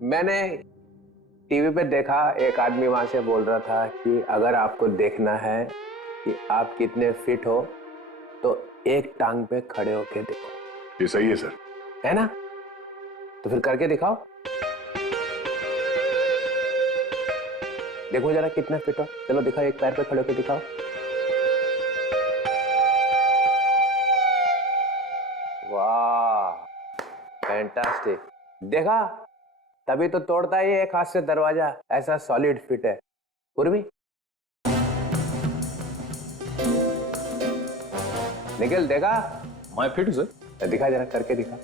मैंने टीवी पे देखा, एक आदमी वहां से बोल रहा था कि अगर आपको देखना है कि आप कितने फिट हो तो एक टांग पे खड़े होके देखो। ये सही है सर। है ना? तो फिर करके दिखाओ, देखो जरा कितने फिट हो। चलो दिखाओ, एक पैर पे खड़े होके दिखाओ। वाह, फैंटास्टिक। देखा, तभी तो तोड़ता ही एक हाथ से दरवाजा, ऐसा सॉलिड फिट है। पूर्वी निखिल, देखा? मैं फिट हूं सर। दिखा जरा, करके दिखा।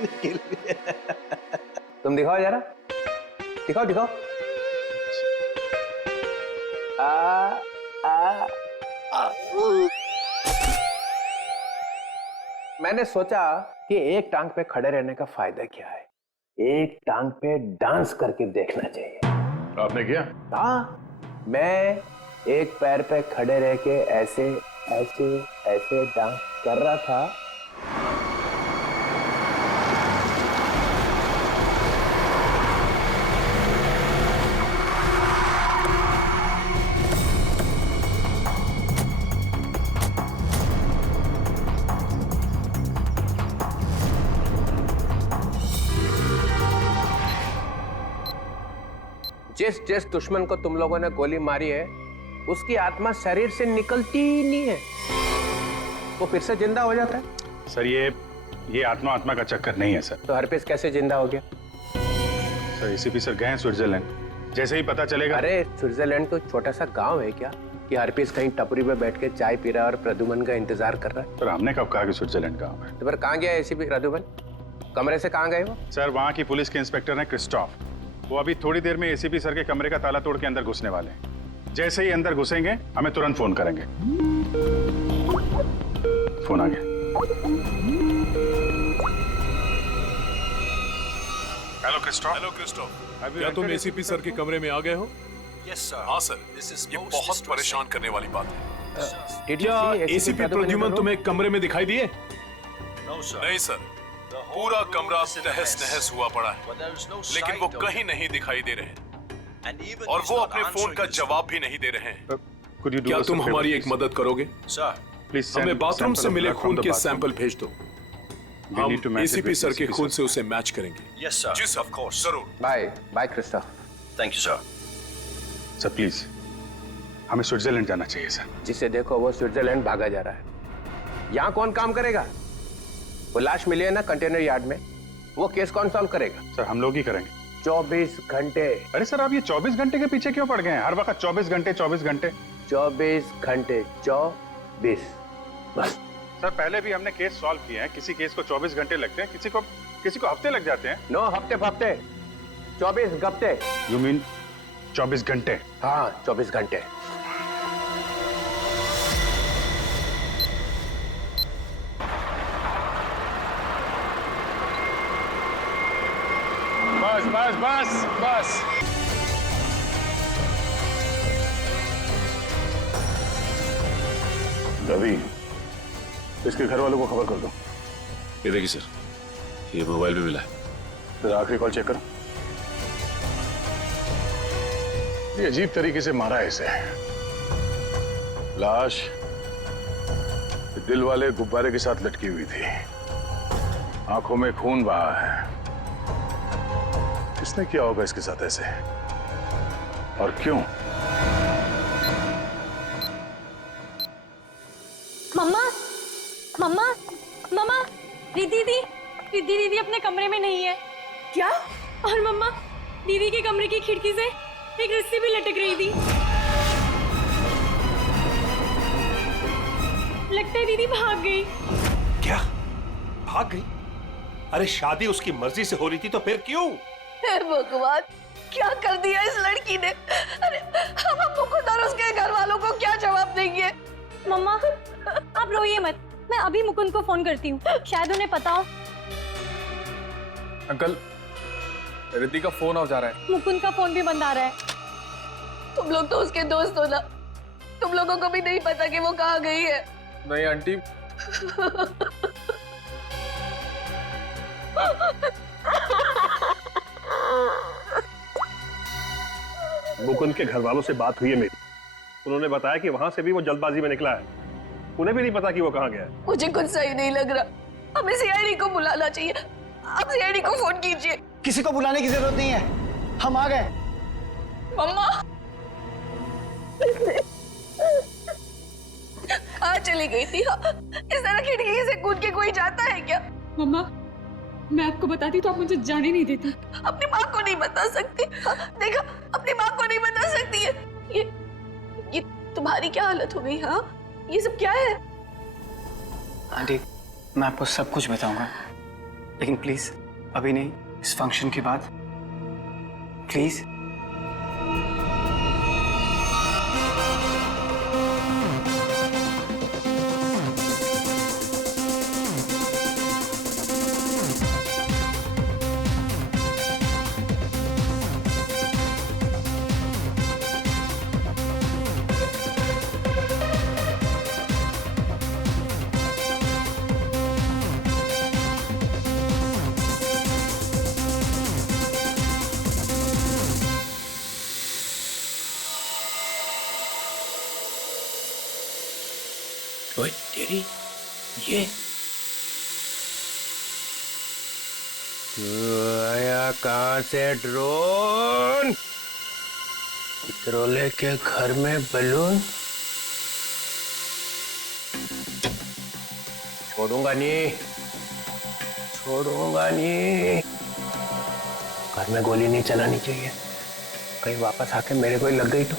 निखिल, तुम दिखाओ जरा, दिखाओ दिखाओ। मैंने सोचा कि एक टांग पे खड़े रहने का फायदा क्या है, एक टांग पे डांस करके देखना चाहिए। आपने किया? हाँ, मैं एक पैर पे खड़े रह के ऐसे ऐसे ऐसे डांस कर रहा था। जिस जिस दुश्मन को तुम लोगों ने गोली मारी है उसकी आत्मा शरीर से निकलती ही नहीं है, वो फिर से जिंदा हो जाता है। सर ये आत्मा का चक्कर नहीं है सर। तो हरपिस कैसे जिंदा हो गया? सर एसीपी सर गए हैं स्विट्जरलैंड, जैसे ही पता चलेगा। अरे स्विट्जरलैंड तो छोटा सा गांव है क्या कि हरपिस कहीं टपरी पे बैठ के चाय पी रहा है और प्रद्युमन का इंतजार कर रहा है? सर हमने कब कहा कि स्विट्जरलैंड गाँव है? तो फिर कहाँ गया एसीपी प्रद्युमन? कमरे से कहाँ गए वो? सर वहाँ की पुलिस के इंस्पेक्टर हैं क्रिस्टोफ, वो अभी थोड़ी देर में एसीपी सर के कमरे का ताला तोड़ के अंदर घुसने वाले हैं। जैसे ही अंदर घुसेंगे हमें तुरंत फोन करेंगे। फोन आ गया। Hello Christophe. हेलो क्रिस्टोफ, क्या तुम एसीपी सर के कमरे में आ गए हो? Yes sir. हाँ सर, ये बहुत परेशान करने वाली बात है। क्या एसीपी प्रद्युमन तुम्हें कमरे में दिखाई दिए? No sir. नहीं सर, पूरा कमरा तहस नहस हुआ पड़ा है, लेकिन वो कहीं नहीं दिखाई दे रहे हैं और वो अपने फोन का जवाब भी नहीं दे रहे हैं। क्या तुम हमारी एक मदद करोगे? सर, प्लीज हमें बाथरूम से मिले खून के सैंपल भेज दो, हम एसीपी सर के खून से उसे मैच करेंगे। Yes sir. जी सर, ऑफ कोर्स, जरूर। Bye bye Christoph. Thank you sir. Sir please हमें स्विट्जरलैंड जाना चाहिए सर। जिसे देखो वो स्विट्जरलैंड भागा जा रहा है। यहाँ कौन काम करेगा? वो लाश मिली है ना कंटेनर यार्ड में, वो केस कौन सॉल्व करेगा? सर हम लोग ही करेंगे। 24 घंटे। अरे सर आप ये 24 घंटे के पीछे क्यों पड़ गए हैं? हर वक्त 24 घंटे 24 घंटे 24 घंटे 24 बस। सर पहले भी हमने केस सॉल्व किए हैं, किसी केस को 24 घंटे लगते हैं, किसी को हफ्ते लग जाते हैं। नो हफ्ते फफ्ते, 24 घंटे। यू मीन 24 घंटे? हाँ 24 घंटे। बस बस बस बस। रवि, इसके घर वालों को खबर कर दो। ये देखिए सर, ये मोबाइल पे मिला है। फिर आखिरी कॉल चेक करो। ये अजीब तरीके से मारा है इसे। लाश दिल वाले गुब्बारे के साथ लटकी हुई थी, आंखों में खून बहा है। किसने किया होगा इसके साथ ऐसे, और क्यों? मम्मा, मम्मा, मम्मा, दीदी दीदी अपने कमरे में नहीं है। क्या? और मम्मा, दीदी के कमरे की खिड़की से एक रस्सी भी लटक रही थी। लगता है दीदी भाग गई। क्या? भाग गई? अरे शादी उसकी मर्जी से हो रही थी तो फिर क्यों? हे भगवान, क्या कर दिया इस लड़की ने? अरे हम मुकुंद और उसके घर वालों को क्या जवाब देंगे? मम्मा, आप रोइए मत, मैं अभी मुकुंद को फोन करती हूँ, शायद उन्हें पता हो। अंकल, रिद्धि का फोन ऑफ जा रहा है। मुकुंद का फोन भी बंद आ रहा है। तुम लोग तो उसके दोस्त हो ना, तुम लोगों को भी नहीं पता कि वो कहाँ गई है। नहीं आंटी, मुकुंद के घर वालों से बात हुई है मेरी। उन्होंने बताया कि वहां से भी वो जल्दबाजी में निकला है। उन्हें भी नहीं पता कि वो कहाँ गया है। मुझे कुछ सही नहीं लग रहा। हमें सीआईडी को बुलाना चाहिए। आप सीआईडी को फोन कीजिए। किसी को बुलाने की जरूरत नहीं है, हम आ गए। मम्मा कहाँ चली गई थी? इस तरह खिड़की से कूद के कोई जाता है क्या? मम्मा, मैं आपको बताती तो आप मुझे जाने नहीं देती। अपनी माँ को नहीं बता सकती? देखा, अपनी माँ को नहीं बता सकती है। ये तुम्हारी क्या हालत हो गई? हाँ, ये सब क्या है? आंटी, मैं आपको सब कुछ बताऊंगा, लेकिन प्लीज अभी नहीं, इस फंक्शन के बाद प्लीज। ओए तेरी ये आया कहाँ से ड्रोन? ड्रोले के घर में बलून? छोड़ूंगा नहीं, छोड़ूंगा नहीं। घर में गोली नहीं चलानी चाहिए, कहीं वापस आके मेरे को ही लग गई तो।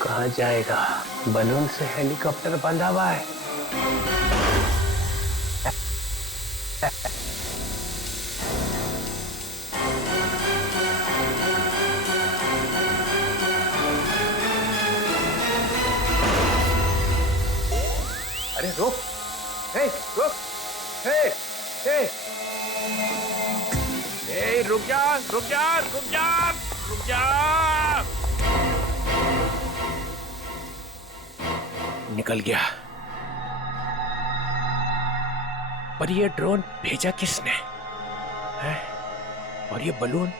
कहाँ जाएगा? बलून से हेलीकॉप्टर बंधा हुआ है। अरे रुक, हे रुक, हे हे हे रुक जा, रुक जा, रुक जा, रुक जा। निकल गया। पर ये ड्रोन भेजा किसने है? और ये बलून?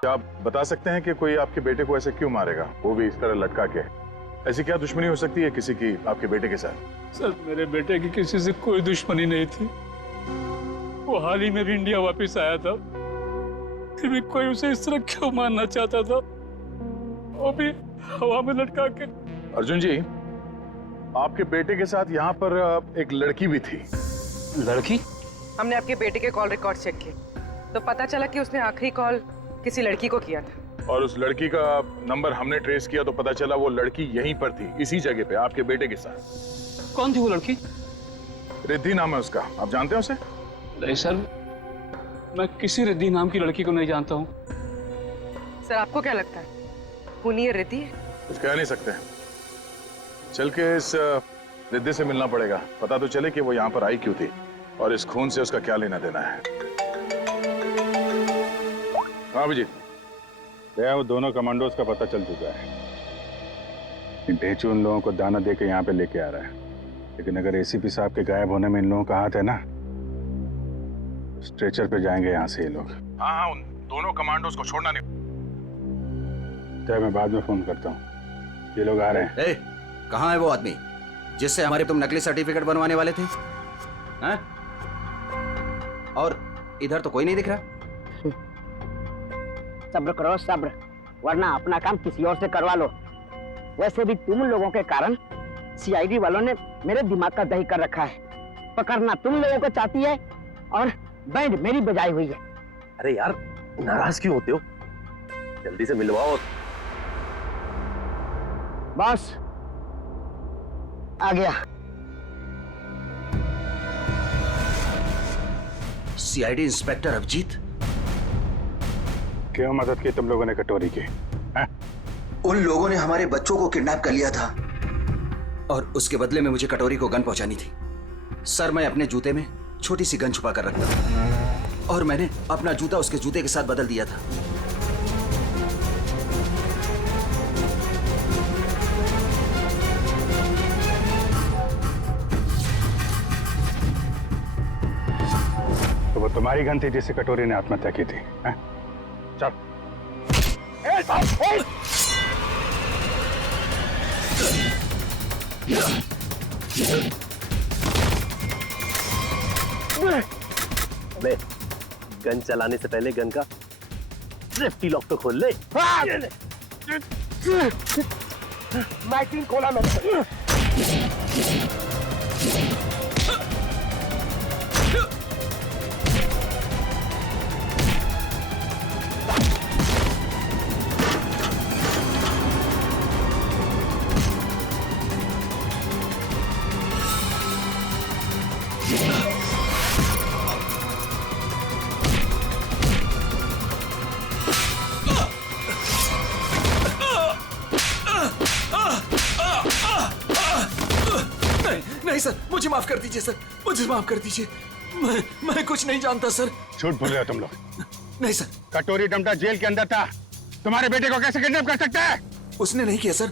क्या आप बता सकते हैं कि कोई आपके बेटे को ऐसे क्यों मारेगा, वो भी इस तरह लटका के? ऐसी क्या दुश्मनी हो सकती है किसी की आपके बेटे के साथ? सर, मेरे बेटे की किसी से कोई दुश्मनी नहीं थी। वो हाल ही में भी इंडिया वापस आया था, फिर भी कोई उसे इस तरह क्यों मारना चाहता था, वो भी हवा में लटका के। अर्जुन जी, आपके बेटे के साथ यहाँ पर एक लड़की भी थी। लड़की? हमने आपके बेटे के कॉल रिकॉर्ड चेक किए तो पता चला कि उसने आखिरी कॉल किसी लड़की को किया था। और उस लड़की का नंबर हमने ट्रेस किया तो पता चला वो लड़की यहीं पर थी, इसी जगह पे आपके बेटे के साथ। कौन थी वो लड़की? रिद्धि नाम है उसका, आप जानते हैं उसे? नहीं सर, मैं किसी रिद्धि नाम की लड़की को नहीं जानता हूँ। सर, आपको क्या लगता है खूनी ये रिद्धि है? कुछ कह नहीं सकते, चल के इस रिद्धि से मिलना पड़ेगा, पता तो चले कि वो यहाँ पर आई क्यों थी और इस खून से उसका क्या लेना देना है। हाँ अभिजीत, वो दोनों कमांडोज का पता चल चुका है। ढेचू उन लोगों को दाना दे के यहाँ पे लेके आ रहा है, लेकिन अगर एसीपी साहब के गायब होने में इन लोगों का हाथ है ना, स्ट्रेचर पे जाएंगे यहाँ से ये लोग। हाँ, उन दोनों कमांडोज को छोड़ना नहीं। तो मैं बाद में फोन करता हूँ, ये लोग आ रहे हैं। कहाँ है वो आदमी जिससे हमारे तुम नकली सर्टिफिकेट बनवाने वाले थे? हैं? और इधर तो कोई नहीं दिख रहा। सब्र करो सब्र, वरना अपना काम किसी और से करवा लो। वैसे भी तुम लोगों के कारण सीआईडी वालों ने मेरे दिमाग का दही कर रखा है। पकड़ना तुम लोगों को चाहती है और बैंड मेरी बजाई हुई है। अरे यार, नाराज क्यों होते हो? जल्दी से मिलवाओ। बॉस आ गया। CID inspector Abhijeet? क्यों मदद की तुम लोगों ने कटोरी की? उन लोगों ने हमारे बच्चों को किडनैप कर लिया था और उसके बदले में मुझे कटोरी को गन पहुंचानी थी। सर, मैं अपने जूते में छोटी सी गन छुपा कर रखता था और मैंने अपना जूता उसके जूते के साथ बदल दिया था। तो वो तुम्हारी गन थी जिससे कटोरी ने आत्महत्या की थी? चल। बे, गन चलाने से पहले गन का सेफ्टी लॉक तो खोल ले। मैगजीन खोला मैंने। नहीं सर, मुझे माफ कर दीजिए सर, मुझे माफ कर दीजिए। मैं कुछ नहीं जानता सर। झूठ बोल रहे हो तुम लोग। नहीं सर। कटोरी डमटा जेल के अंदर था, तुम्हारे बेटे को कैसे किडनैप कर सकता है? उसने नहीं किया सर,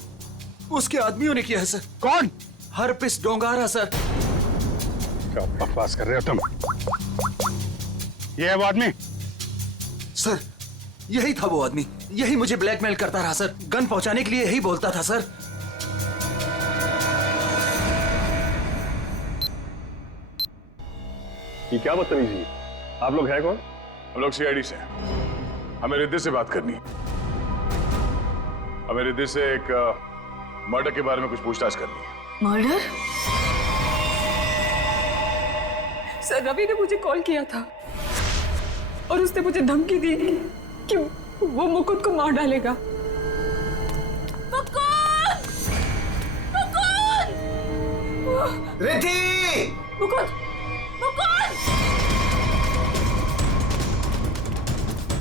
उसके आदमियों ने किया है सर। कौन? Herpes डोंगारा sir. क्या बकवास कर रहे हो तुम? ये है वो आदमी? सर, यही था वो आदमी, यही मुझे ब्लैकमेल करता रहा सर। गन पहुंचाने के लिए यही बोलता था सर। ये क्या बदतमीजी? आप लोग हैं कौन? हम लोग सीआईडी से हैं। हमें रिद्धि से बात करनी है। हमें रिद्धि से एक मर्डर के बारे में कुछ पूछताछ करनी है। मर्डर? सर, रवि ने मुझे कॉल किया था और उसने मुझे धमकी दी कि वो मुकुंद को मार डालेगा। Mukund! Mukund! Riddhi! Mukund! Mukund!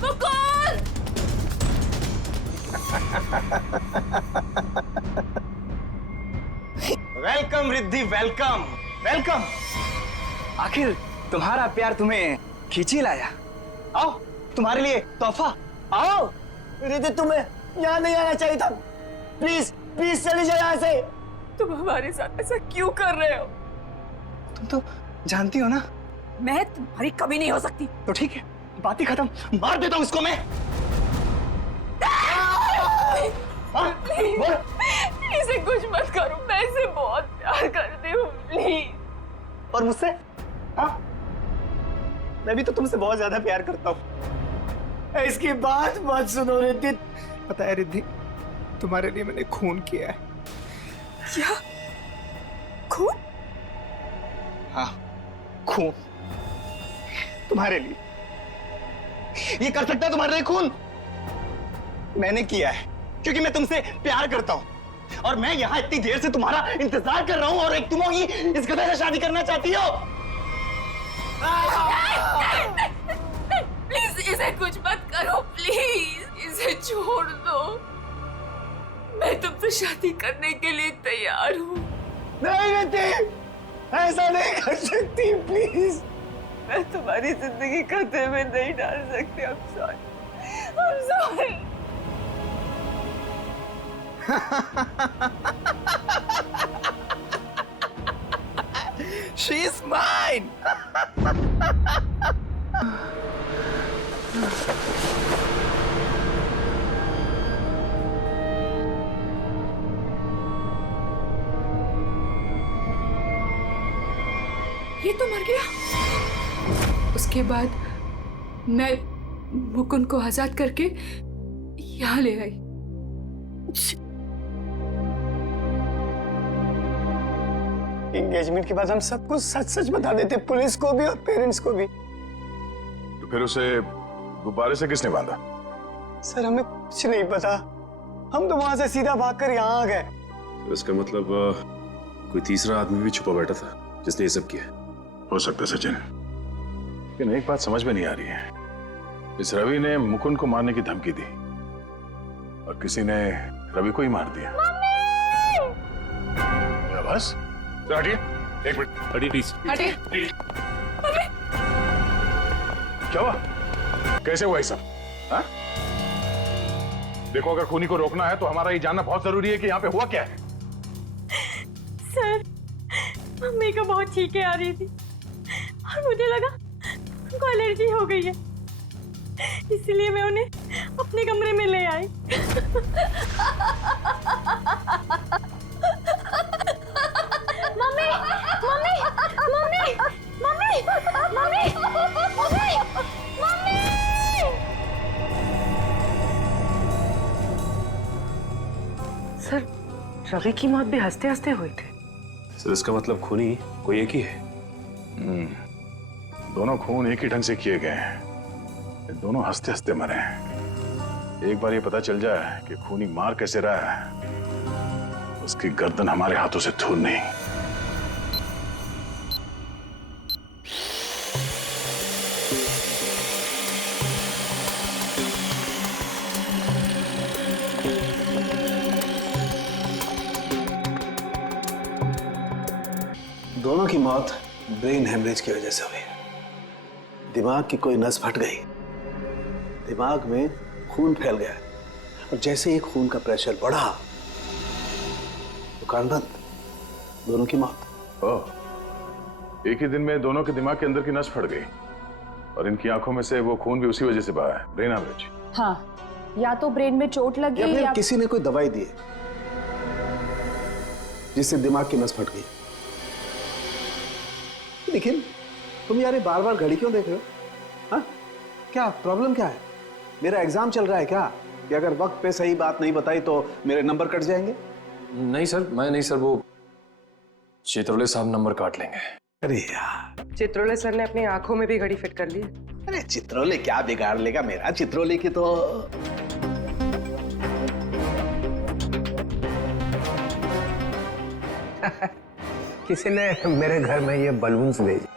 Mukund! Welcome Riddhi, welcome welcome. आखिर तुम्हारा प्यार तुम्हें खींची लाया। आओ, तुम्हारे लिए तोहफा। आओ। रिद्धि, तुम्हें यहाँ नहीं आना चाहिए था। प्लीज प्लीज चली जाओ यहाँ से। तुम हमारे साथ ऐसा क्यों कर रहे हो? तुम तो जानती हो ना मैं तुम्हारी कभी नहीं हो सकती। तो ठीक है, बात ही खत्म। मार देता हूँ इसको मैं। इसे कुछ मत करो, मैं इसे बहुत प्यार करती हूँ, प्लीज। और मुझसे? हाँ, मैं भी तो तुमसे बहुत ज्यादा प्यार करता हूँ। इसकी बात मत सुनो रिद्धि। पता है रिद्धि, तुम्हारे लिए मैंने खून किया है। क्या? खून? हाँ, खून तुम्हारे लिए। ये कर सकता है तुम्हारे लिए खून? मैंने किया है क्योंकि मैं तुमसे प्यार करता हूं और मैं यहाँ इतनी देर से तुम्हारा इंतजार कर रहा हूं और एक तुम होगी इस गधे से शादी करना चाहती हो। प्लीज इसे कुछ मत करो, प्लीज इसे छोड़ दो। मैं तुमसे शादी करने के लिए तैयार हूँ। नहीं रिद्धि, ऐसा नहीं कर सकती, प्लीज। मैं तुम्हारी जिंदगी खतरे में नहीं डाल सकती। I'm sorry. She's mine. ये तो मर गया। उसके बाद मैं मुकुंद को आजाद करके यहाँ ले आई। एंगेजमेंट के बाद हम सब कुछ सच सच बता देते, पुलिस को भी और पेरेंट्स को भी। तो फिर उसे गुब्बारे से किसने बांधा? सर, हमें कुछ नहीं पता। हम तो वहां से सीधा भागकर यहाँ आ गए। तो इसका मतलब कोई तीसरा आदमी भी छुपा बैठा था जिसने ये सब किया। हो सकता है सचिन, लेकिन एक बात समझ में नहीं आ रही है, इस रवि ने मुकुंद को मारने की धमकी दी और किसी ने रवि को ही मार दिया। बस हटिए, एक मिनट हटिए प्लीज। हटिए। क्या हुआ? कैसे हुआ ये सब? हाँ? देखो, अगर खूनी को रोकना है तो हमारा ये जानना बहुत जरूरी है कि यहाँ पे हुआ क्या है। सर, मम्मी को बहुत छींकें आ रही थी और मुझे लगा उनको एलर्जी हो गई है, इसलिए मैं उन्हें अपने कमरे में ले आई। Mummy, mummy, mummy, mummy, mummy, mummy, mummy. Sir, Ravi की मौत भी हंसते हंसते हुई थी। सर, इसका मतलब खूनी कोई एक ही है। दोनों खून एक ही ढंग से किए गए हैं, दोनों हंसते हंसते मरे हैं। एक बार ये पता चल जाए कि खूनी मार कैसे रहा है, उसकी गर्दन हमारे हाथों से दूर नहीं। दोनों की मौत ब्रेन हेमरेज की वजह से हुई है। दिमाग की कोई नस फट गई, दिमाग में खून फैल गया और जैसे ही खून का प्रेशर बढ़ा तो कान बंद, दोनों की मौत। ओह, एक ही दिन में दोनों के दिमाग के अंदर की नस फट गई और इनकी आंखों में से वो खून भी उसी वजह से बहा है, ब्रेन हेमरेज। हाँ, या तो ब्रेन में चोट लगी या फिर किसी ने कोई दवाई दी जिससे दिमाग की नस फट गई। लेकिन तुम यार बार बार घड़ी क्यों देख रहे हो? हाँ, क्या प्रॉब्लम क्या है? मेरा एग्जाम चल रहा है क्या कि अगर वक्त पे सही बात नहीं बताई तो मेरे नंबर कट जाएंगे? नहीं सर, मैं नहीं सर, वो चित्रोले साहब नंबर काट लेंगे। अरे यार, चित्रोले सर ने अपनी आंखों में भी घड़ी फिट कर ली। अरे चित्रोले क्या बिगाड़ लेगा मेरा? चित्रोले की तो किसी ने मेरे घर में ये बलून्स भेजे।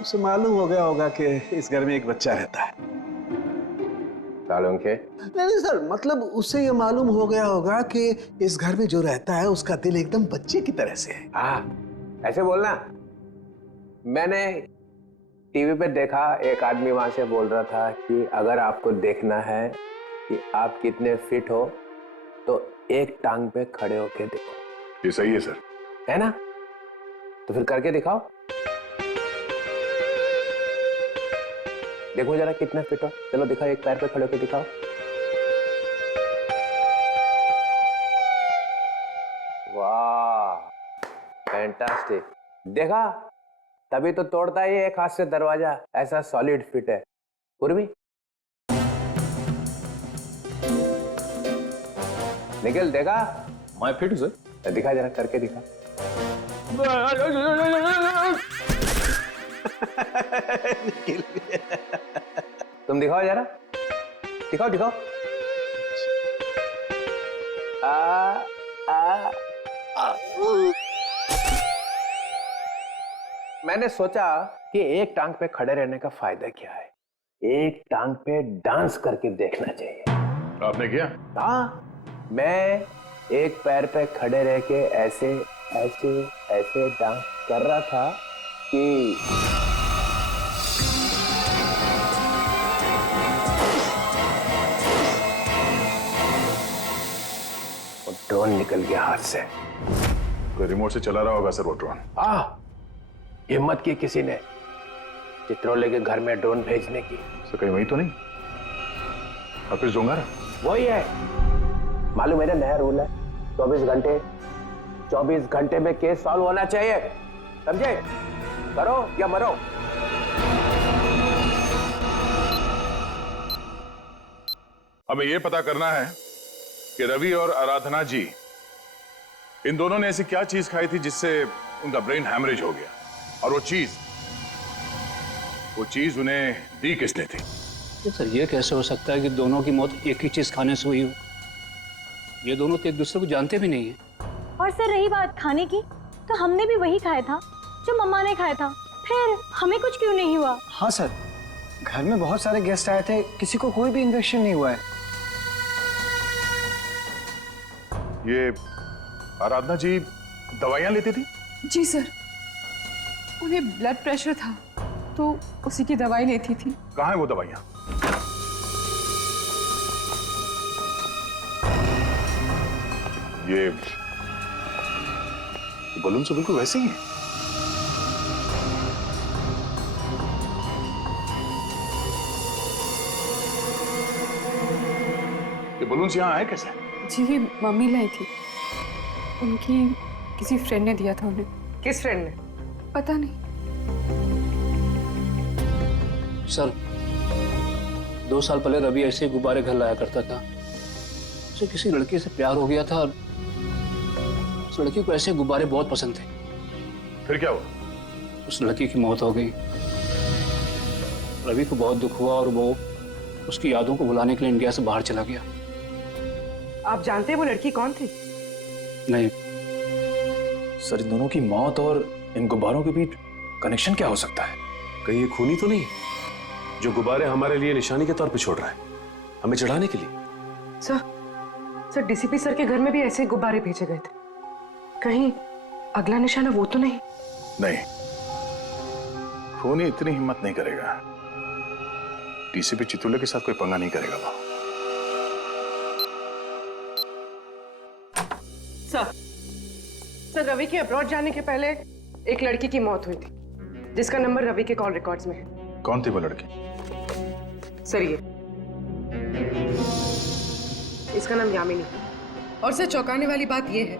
उसे मालूम हो गया होगा कि इस घर में एक बच्चा रहता है। सालों के? नहीं सर, मतलब उसे ये मालूम हो गया होगा कि इस घर में जो रहता है उसका दिल एकदम बच्चे की तरह से है। हाँ, ऐसे बोलना। मैंने टीवी पे देखा, एक आदमी वहां से बोल रहा था कि अगर आपको देखना है कि आप कितने फिट हो तो एक टांग पे खड़े होके देखो। ये सही है सर। है ना? तो फिर करके दिखाओ, देखो जरा कितने फिट हो। चलो दिखाओ, एक पैर पे खड़े होके दिखाओ। वाह, फैंटास्टिक। देखा, तभी तो तोड़ता ही एक हाथ से दरवाजा, ऐसा सॉलिड फिट है। पूर्वी निखिल, देखा? मैं फिट हूं सर। दिखा जरा, करके दिखा। तुम दिखाओ जरा, दिखाओ दिखाओ। मैंने सोचा कि एक टांग पे खड़े रहने का फायदा क्या है, एक टांग पे डांस करके देखना चाहिए। आपने किया? हाँ, मैं एक पैर पे खड़े रह के ऐसे ऐसे ऐसे डांस कर रहा था कि वो ड्रोन निकल गया हाथ से। कोई रिमोट से चला रहा होगा सर वो ड्रोन। हाँ, हिम्मत की किसी ने चित्रोले के घर में ड्रोन भेजने की। सर कहीं वही तो नहीं? वापिस डोंगारा? वही है। मालूम है ना, नया रूल है, 24 घंटे में केस सॉल्व होना चाहिए, समझे? करो या मरो। हमें यह पता करना है कि रवि और आराधना जी, इन दोनों ने ऐसी क्या चीज खाई थी जिससे उनका ब्रेन हैमरेज हो गया, और वो चीज उन्हें दी किसने थी? सर, ये कैसे हो सकता है कि दोनों की मौत एक ही चीज खाने से हुई हो? ये दोनों तो एक दूसरे को जानते भी नहीं है। और सर, रही बात खाने की, तो हमने भी वही खाया था जो मम्मा ने खाया था। फिर हमें कुछ क्यों नहीं हुआ? हाँ सर, घर में बहुत सारे गेस्ट आए थे, किसी को कोई भी इन्फेक्शन नहीं हुआ है। ये आराधना जी दवाइयां लेती थी? जी सर, उन्हें ब्लड प्रेशर था तो उसी की दवाई लेती थी। कहाँ है वो दवाइयां? ये बलून से बिल्कुल वैसे ही है। ये बलून यहाँ आए कैसे? जी ये मम्मी लाई थी, उनकी किसी फ्रेंड ने दिया था उन्हें। किस फ्रेंड ने? पता नहीं सर। 2 साल पहले रवि ऐसे ही गुब्बारे घर लाया करता था। उसे किसी लड़की से प्यार हो गया था और उस लड़की को ऐसे गुब्बारे बहुत पसंद थे। फिर क्या हुआ? उस लड़की की मौत हो गई। रवि को बहुत दुख हुआ और वो उसकी यादों को भुलाने के लिए इंडिया से बाहर चला गया। आप जानते हैं वो लड़की कौन थी? नहीं सर, इन दोनों की मौत और इन गुब्बारों के बीच कनेक्शन क्या हो सकता है? कहीं ये खूनी तो नहीं जो गुब्बारे हमारे लिए निशानी के तौर पे छोड़ रहा है, हमें चढ़ाने के लिए? सर डीसीपी सर के घर में भी ऐसे गुब्बारे भेजे गए थे। कहीं अगला निशाना वो तो नहीं? नहीं, खूनी इतनी हिम्मत नहीं करेगा। डीसीपी चितुले के साथ कोई पंगा नहीं करेगा वो। सर रवि के अब्रॉड जाने के पहले एक लड़की की मौत हुई थी जिसका नंबर रवि के कॉल रिकॉर्ड्स में है। कौन थी वो लड़की? सर ये इसका नाम यामिनी। और सर चौंकाने वाली बात यह है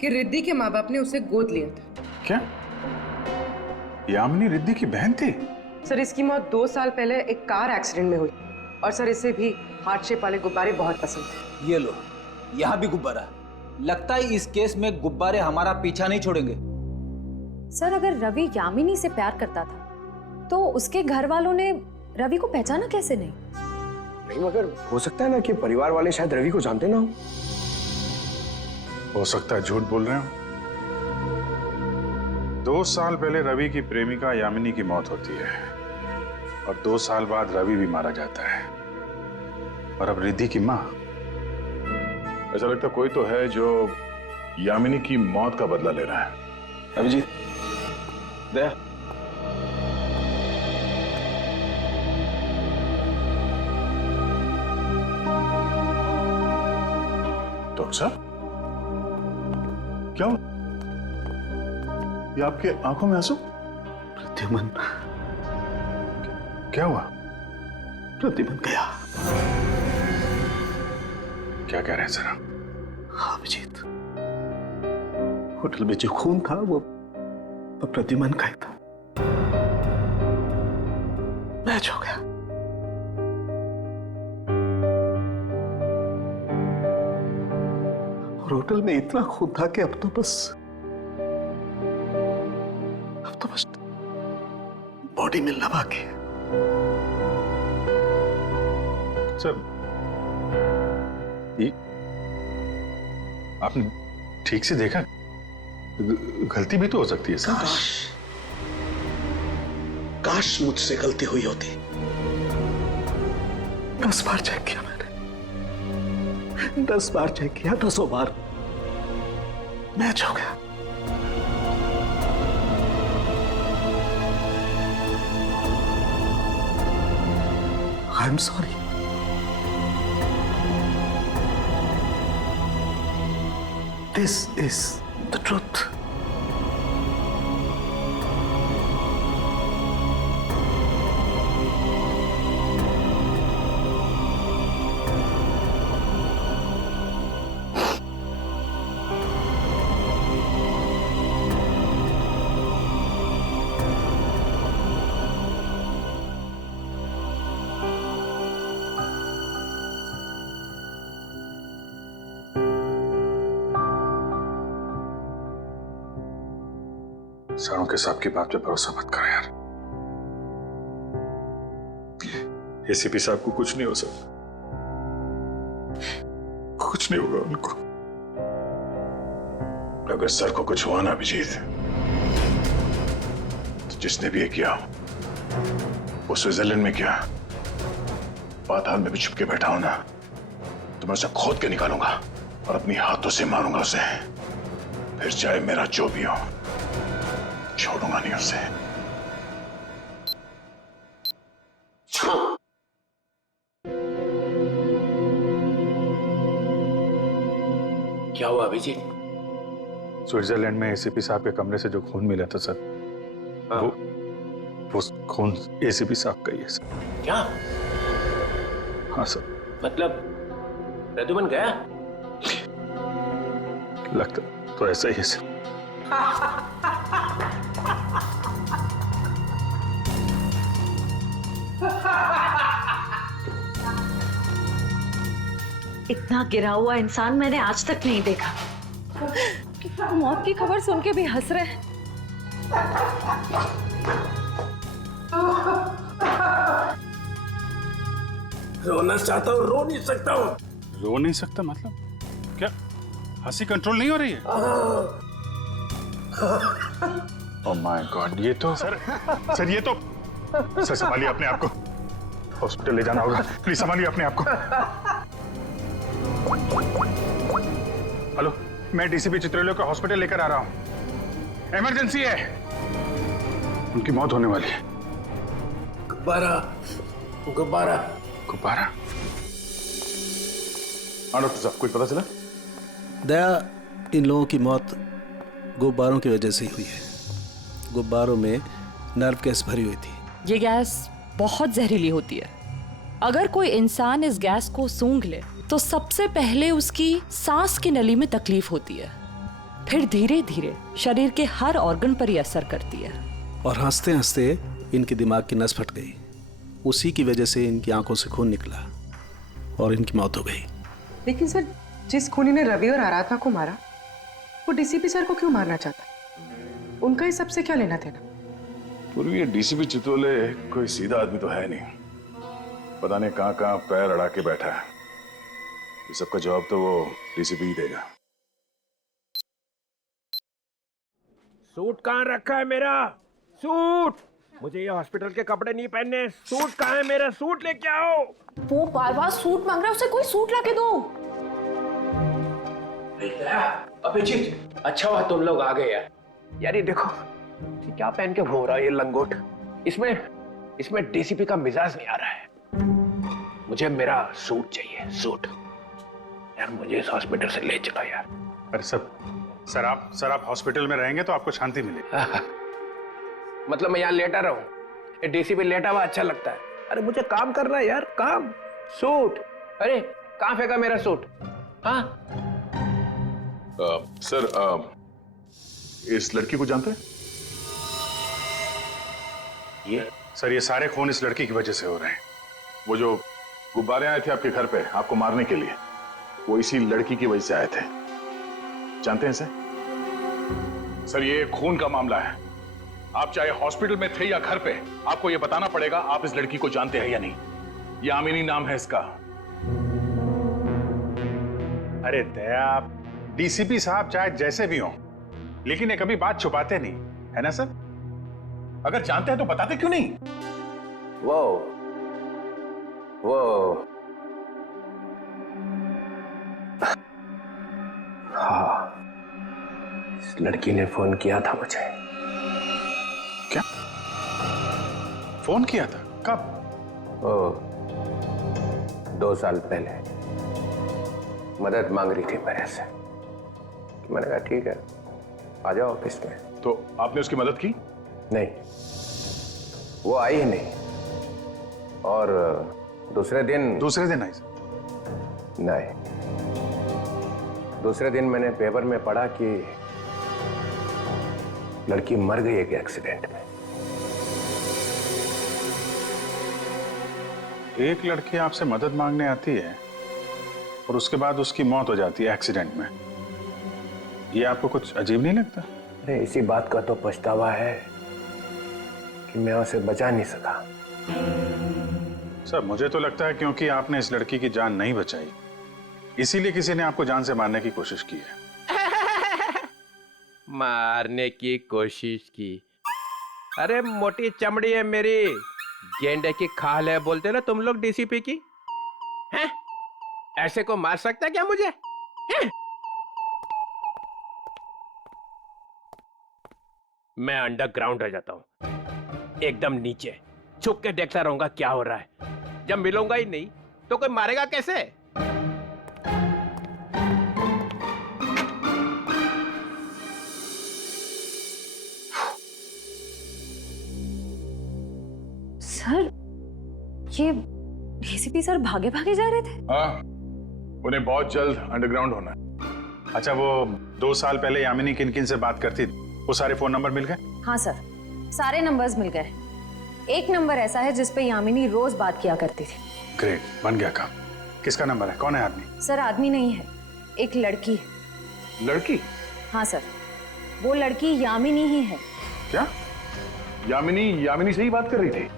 कि रिद्धि के माँ बाप ने उसे गोद लिया था। क्या यामिनी रिद्धि की बहन थी? सर इसकी मौत 2 साल पहले एक कार एक्सीडेंट में हुई और सर इसे भी हार्ट शेप वाले गुब्बारे बहुत पसंद थे। ये लो, यहाँ भी गुब्बारा। लगता है इस केस में गुब्बारे हमारा पीछा नहीं छोड़ेंगे। सर अगर रवि यामिनी से प्यार करता था तो उसके घर वालों ने रवि को पहचाना कैसे नहीं? नहीं मगर हो सकता है ना कि परिवार वाले शायद रवि को जानते ना हो सकता है झूठ बोल रहे हो। 2 साल पहले रवि की प्रेमिका यामिनी की मौत होती है और 2 साल बाद रवि भी मारा जाता है और अब रिद्धि की माँ। ऐसा लगता कोई तो है जो यामिनी की मौत का बदला ले रहा है। अभिजीत, दया, डॉक्टर साहब क्या हुआ? ये आपके आंखों में आंसू? प्रद्युमन। क्या हुआ? प्रद्युमन गया। क्या कह रहे हैं सर? हाँ अभिजीत, होटल में जो खून था वो प्रद्युमन का ही था। मैच हो गया। और होटल में इतना खून था कि अब तो बस बॉडी मिलना बाकी है। सर ये आपने ठीक से देखा? गलती भी तो हो सकती है सर। काश मुझसे गलती हुई होती। 10 बार चेक किया मैंने, 10 बार चेक किया, 10 बार मैच हो गया। I am sorry. This is the truth. सारों के साहब की बात पे भरोसा मत करो यार। एसीपी साहब को कुछ नहीं हो सकता, कुछ नहीं होगा उनको। अगर सर को कुछ हुआ ना अभिजीत, तो जिसने भी ये किया वो स्विट्जरलैंड में किया, पाताल में भी छुप के बैठा हूं ना, तो मैं उसे खोद के निकालूंगा और अपनी हाथों से मारूंगा उसे। फिर चाहे मेरा जो भी हो, छोड़ूंगा नहीं उसे। क्या हुआ अभिजीत? स्विट्जरलैंड में एसीपी साहब के कमरे से जो खून मिला था सर, वो खून एसीपी साहब का ही है सर। क्या? हाँ सर। मतलब प्रद्युमन गया? लगता तो ऐसा ही है सर। इतना गिरा हुआ इंसान मैंने आज तक नहीं देखा। मौत की खबर सुन के भी हंस रहे हैं। रोना चाहता हूँ, रो नहीं सकता हूँ। रो नहीं सकता मतलब क्या? हंसी कंट्रोल नहीं हो रही है? ओह माय गॉड, ये तो सर ये तो सर संभालिए अपने आप को, हॉस्पिटल ले जाना होगा। प्लीज संभालिए अपने आप को। हेलो, मैं डीसीपी चित्रलेखा को हॉस्पिटल लेकर आ रहा हूं, इमरजेंसी है, उनकी मौत होने वाली है। गुब्बारा गुब्बारा गुब्बारा? हाँ डॉक्टर साहब, कुछ पता चला? दया, इन लोगों की मौत गुब्बारों की वजह से ही हुई है। गुब्बारों में नर्व गैस भरी हुई थी। ये गैस बहुत जहरीली होती है। अगर कोई इंसान इस गैस को सूंघ ले तो सबसे पहले उसकी सांस की नली में तकलीफ होती है, फिर धीरे धीरे शरीर के हर ऑर्गन पर ये असर करती है। और हंसते हंसते इनके दिमाग की नस फट गई, उसी की वजह से इनकी आंखों से खून निकला और इनकी मौत हो गई। लेकिन सर, जिस खूनी ने रवि और आराधना को मारा, वो डीसीपी सर को क्यों मारना चाहता? उनका इस सबसे क्या लेना देना? पूर्वी, ये डीसीपी चित्रोले कोई सीधा आदमी तो है नहीं, पता नहीं कहां कहां पैर अड़ा के बैठा है। इस सबका जवाब तो वो डीसीपी ही देगा। सूट कहाँ रखा है मेरा? सूट! मुझे ये हॉस्पिटल के कपड़े नहीं पहनने। सूट कहाँ है मेरा? सूट लेके आओ। वो बार बार सूट मांग रहा है, उसे कोई सूट लाके दो। अभिजीत, अच्छा हुआ तुम लोग आ गए यार। यार ये देखो, ये क्या पहन के घूम रहा है ये लंगोट? इसमें डीसीपी का मिजाज नहीं आ रहा है। मुझे मेरा सूट चाहिए, सूट। यार मुझे इस हॉस्पिटल से ले चलो यार। अरे सर आप हॉस्पिटल में रहेंगे तो आपको शांति मिलेगी। मतलब मैं यहाँ लेटा रहूं? ये डीसीपी लेटा हुआ अच्छा लगता है? अरे मुझे काम करना है यार, काम। सूट, अरे कहाँ फेंका मेरा सूट? हाँ सर, इस लड़की को जानते हैं? ये सारे खून इस लड़की की वजह से हो रहे हैं। वो जो गुब्बारे आए थे आपके घर पे आपको मारने के लिए, वो इसी लड़की की वजह से आए थे। जानते हैं सर, ये खून का मामला है। आप चाहे हॉस्पिटल में थे या घर पे, आपको ये बताना पड़ेगा आप इस लड़की को जानते हैं या नहीं। यामिनी नाम है इसका। अरे दया, डीसीपी साहब चाहे जैसे भी हों, लेकिन ये कभी बात छुपाते नहीं, है ना सर? अगर जानते हैं तो बताते क्यों नहीं? वो हाँ, इस लड़की ने फोन किया था मुझे। क्या फोन किया था? कब? 2 साल पहले मदद मांग रही थी मेरे से। मैंने कहा ठीक है, आ जाओ ऑफिस में। तो आपने उसकी मदद की? नहीं, वो आई ही नहीं। और दूसरे दिन आई सर? नहीं, दूसरे दिन मैंने पेपर में पढ़ा कि लड़की मर गई एक एक्सीडेंट में। एक लड़की आपसे मदद मांगने आती है और उसके बाद उसकी मौत हो जाती है एक्सीडेंट में, ये आपको कुछ अजीब नहीं लगता? अरे इसी बात का तो पछतावा है कि मैं उसे बचा नहीं सका। सर मुझे तो लगता है क्योंकि आपने इस लड़की की जान नहीं बचाई, इसीलिए किसी ने आपको जान से मारने की कोशिश की है। मारने की कोशिश की? अरे मोटी चमड़ी है मेरी, गेंडे की खाल है बोलते ना तुम लोग डीसीपी की। हैं? ऐसे को मार सकता क्या मुझे? हैं? मैं अंडरग्राउंड रह जाता हूं, एकदम नीचे छुप के देखता रहूंगा क्या हो रहा है। जब मिलूंगा ही नहीं तो कोई मारेगा कैसे? सर, ये डीसीपी सर भागे भागे जा रहे थे। हाँ, उन्हें बहुत जल्द अंडरग्राउंड होना है। अच्छा, वो 2 साल पहले यामिनी किन किन से बात करती थी, वो सारे फोन नंबर मिल गए? हाँ सर, सारे नंबर्स मिल गए। एक नंबर ऐसा है जिस पे यामिनी रोज बात किया करती थी। ग्रेट, बन गया काम। किसका नंबर है? कौन है आदमी? सर, आदमी नहीं है, एक लड़की है। लड़की? हाँ सर, वो लड़की यामिनी ही है। क्या? यामिनी से ही बात कर रही थी?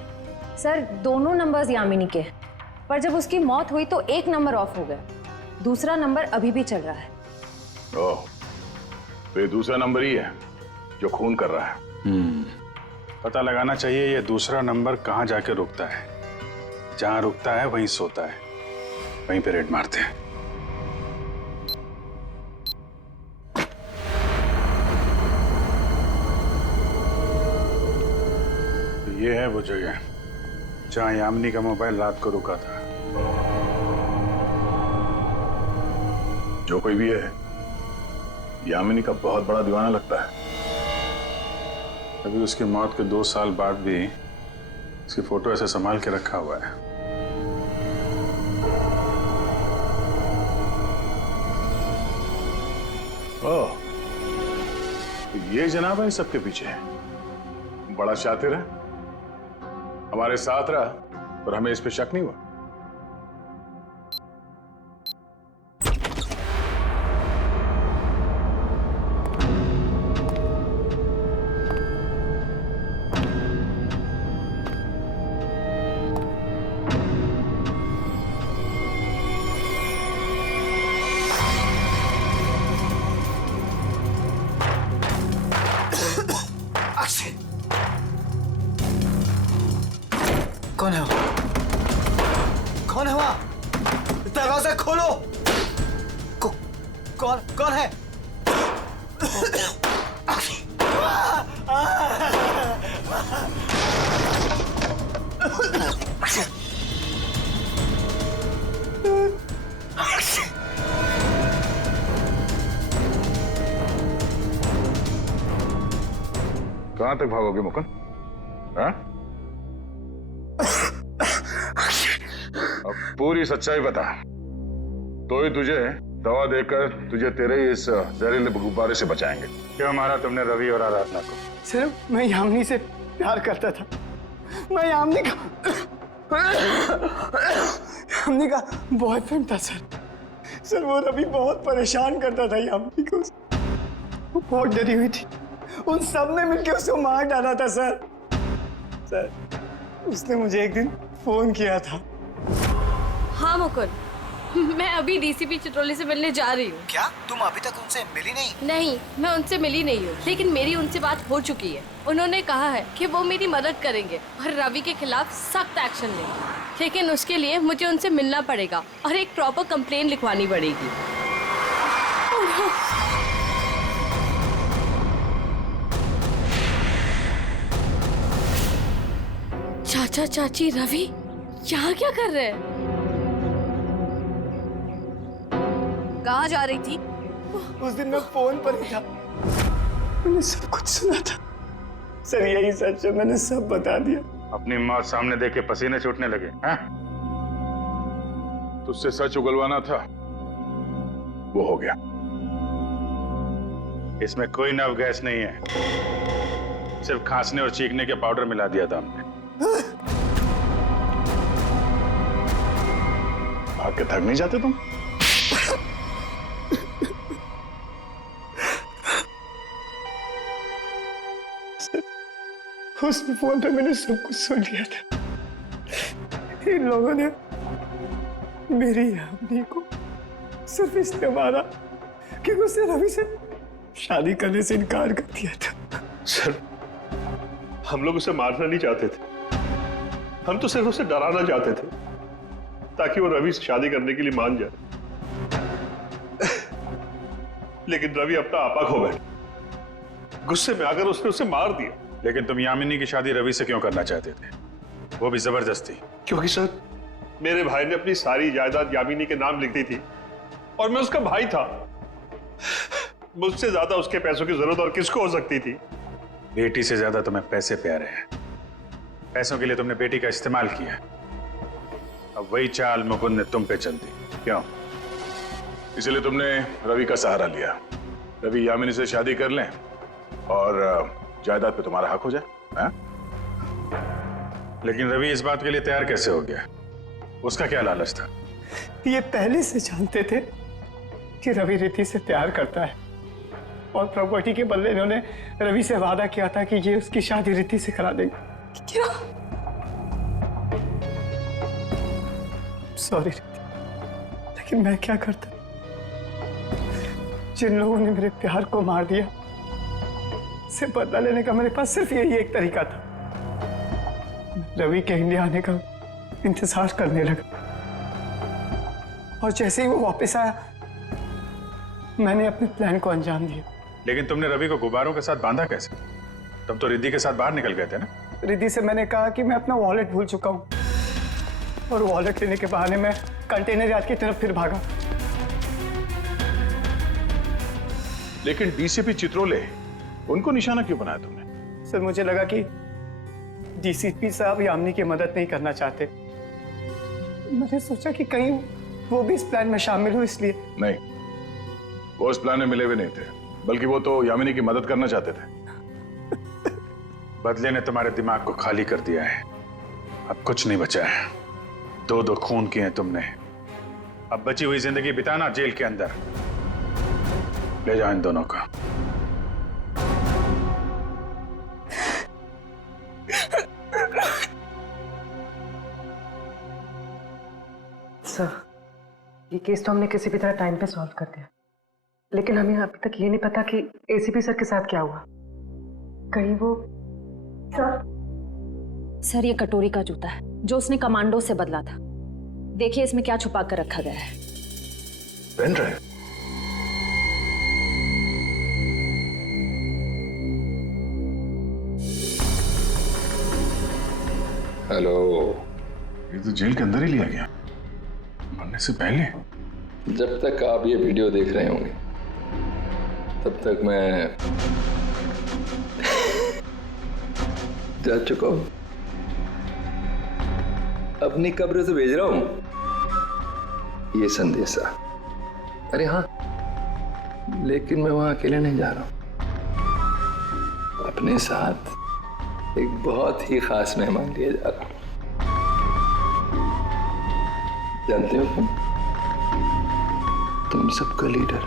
सर, दोनों नंबर्स यामिनी के हैं, पर जब उसकी मौत हुई तो एक नंबर ऑफ हो गया, दूसरा नंबर अभी भी चल रहा है। ओह, तो ये दूसरा नंबर ही है जो खून कर रहा है। पता लगाना चाहिए ये दूसरा नंबर कहाँ जाके रुकता है। जहां रुकता है वहीं सोता है, वहीं पे रेड मारते हैं। ये है वो जगह जहां यामिनी का मोबाइल रात को रुका था। जो कोई भी है, यामिनी का बहुत बड़ा दीवाना लगता है। अभी उसकी मौत के 2 साल बाद भी उसकी फोटो ऐसे संभाल के रखा हुआ है। ओह, ये जनाब है सबके पीछे, बड़ा शातिर है, हमारे साथ रहा और हमें इस पे शक नहीं हुआ। कौन है वो? कौन है वहां? दरवाजा खोलो। कौन है? कहां तक भागोगे मुकुंद? हाँ? अब पूरी सच्चाई बता, तो ही तुझे दवा देकर तुझे तेरे इस जहरीले गुब्बारे से बचाएंगे। क्यों मारा तुमने रवि और आराधना को? सर, मैं यामिनी से प्यार करता था। मैं यामिनी का बॉयफ्रेंड था सर। वो रवि बहुत परेशान करता था यामिनी को। वो बहुत डरी हुई थी, उन सब ने मिलकर उसको मार डाला था सर। उसने मुझे एक दिन फोन किया था। हाँ मुकुंद, मैं अभी डीसीपी चित्रोली से मिलने जा रही हूँ। क्या तुम अभी तक उनसे मिली नहीं? नहीं, मैं उनसे मिली नहीं हूँ, लेकिन मेरी उनसे बात हो चुकी है। उन्होंने कहा है कि वो मेरी मदद करेंगे और रवि के खिलाफ सख्त एक्शन लेंगे, लेकिन उसके लिए मुझे उनसे मिलना पड़ेगा और एक प्रॉपर कंप्लेन लिखवानी पड़ेगी। चाचा चाची, रवि यहाँ क्या कर रहे हैं? कहाँ जा रही थी? उस दिन मैं फोन पर ही था, मैंने सब कुछ सुना था सर। यही सच है, मैंने सब बता दिया। अपनी मौत सामने देख के पसीने छूटने लगे हैं? तुझसे सच उगलवाना था, वो हो गया। इसमें कोई नव गैस नहीं है, सिर्फ खांसने और चीखने के पाउडर मिला दिया था हमने। भाग के थक नहीं जाते तुम? उस फोन पे मैंने सब कुछ सुन लिया था। इन लोगों ने मेरी यामिनी को सिर्फ इसलिए मारा क्योंकि उसने रवि से शादी करने से इनकार कर दिया था। सर, हम लोग उसे मारना नहीं चाहते थे, हम तो सिर्फ उसे डराना चाहते थे ताकि वो रवि से शादी करने के लिए मान जाए। लेकिन रवि अपना आपा खो बैठा, गुस्से में आकर उसने उसे मार दिया। लेकिन तुम यामिनी की शादी रवि से क्यों करना चाहते थे, वो भी जबरदस्ती? क्योंकि सर मेरे भाई ने अपनी सारी जायदाद यामिनी के नाम लिख दी थी और मैं उसका भाई था। मुझसे ज्यादा उसके पैसों की जरूरत और किसको हो सकती थी? बेटी से ज्यादा तुम्हें पैसे प्यारे हैं। पैसों के लिए तुमने बेटी का इस्तेमाल किया। अब वही चाल मुकुंद ने तुम पे चल दी। क्यों? इसलिए तुमने रवि का सहारा लिया। रवि यामिनी से शादी कर लें और जायदाद पे तुम्हारा हक हो जाए। हा? लेकिन रवि इस बात के लिए तैयार कैसे हो गया? उसका क्या लालच था? ये पहले से जानते थे कि रवि रिद्धि से प्यार करता है और प्रॉपर्टी के बदले इन्होंने रवि से वादा किया था कि ये उसकी शादी रिद्धि से करा देंगे। क्या? सॉरी रिद्धि, लेकिन मैं क्या करता? जिन लोगों ने मेरे प्यार को मार दिया, से बदला लेने का मेरे पास सिर्फ यही एक तरीका था। रवि के इंडिया आने का इंतजार करने लगा और जैसे ही वो वापस आया मैंने अपने प्लान को अंजाम दिया। लेकिन तुमने रवि को गुब्बारों के साथ बांधा कैसे? तुम तो रिद्धि के साथ बाहर निकल गए थे ना? रिद्धि से मैंने कहा कि मैं अपना वॉलेट भूल चुका हूँ और वॉलेट लेने के बहाने मैं कंटेनर यार्ड की तरफ फिर भागा। लेकिन डीसीपी चित्रोले, उनको निशाना क्यों बनाया तुमने? सर मुझे लगा कि डीसीपी साहब यामिनी की मदद नहीं करना चाहते। मैंने सोचा कि कहीं वो भी इस प्लान में शामिल हो, इसलिए। नहीं, वो इस प्लान में मिले हुए नहीं थे, बल्कि वो तो यामिनी की मदद करना चाहते थे। बदले ने तुम्हारे दिमाग को खाली कर दिया है। अब कुछ नहीं बचा है। दो दो खून किए हैं तुमने। अब बची हुई जिंदगी बिताना जेल के अंदर। ले जाओ इन दोनों का। सर, ये केस तो हमने किसी भी तरह टाइम पे सॉल्व कर दिया, लेकिन हमें अभी तक ये नहीं पता कि एसीपी सर के साथ क्या हुआ। कहीं वो सर, ये कटोरी का जूता है जो उसने कमांडो से बदला था। देखिए इसमें क्या छुपा कर रखा गया है। Pen drive? हेलो। ये तो जेल के अंदर ही लिया गया, मरने से पहले। जब तक आप ये वीडियो देख रहे होंगे तब तक मैं जा चुका हूं। अपनी कब्र से भेज रहा हूं ये संदेशा। अरे हाँ, लेकिन मैं वहां अकेले नहीं जा रहा हूं, अपने साथ एक बहुत ही खास मेहमान लिए जा रहा हूं। जानते हो तुम सबका लीडर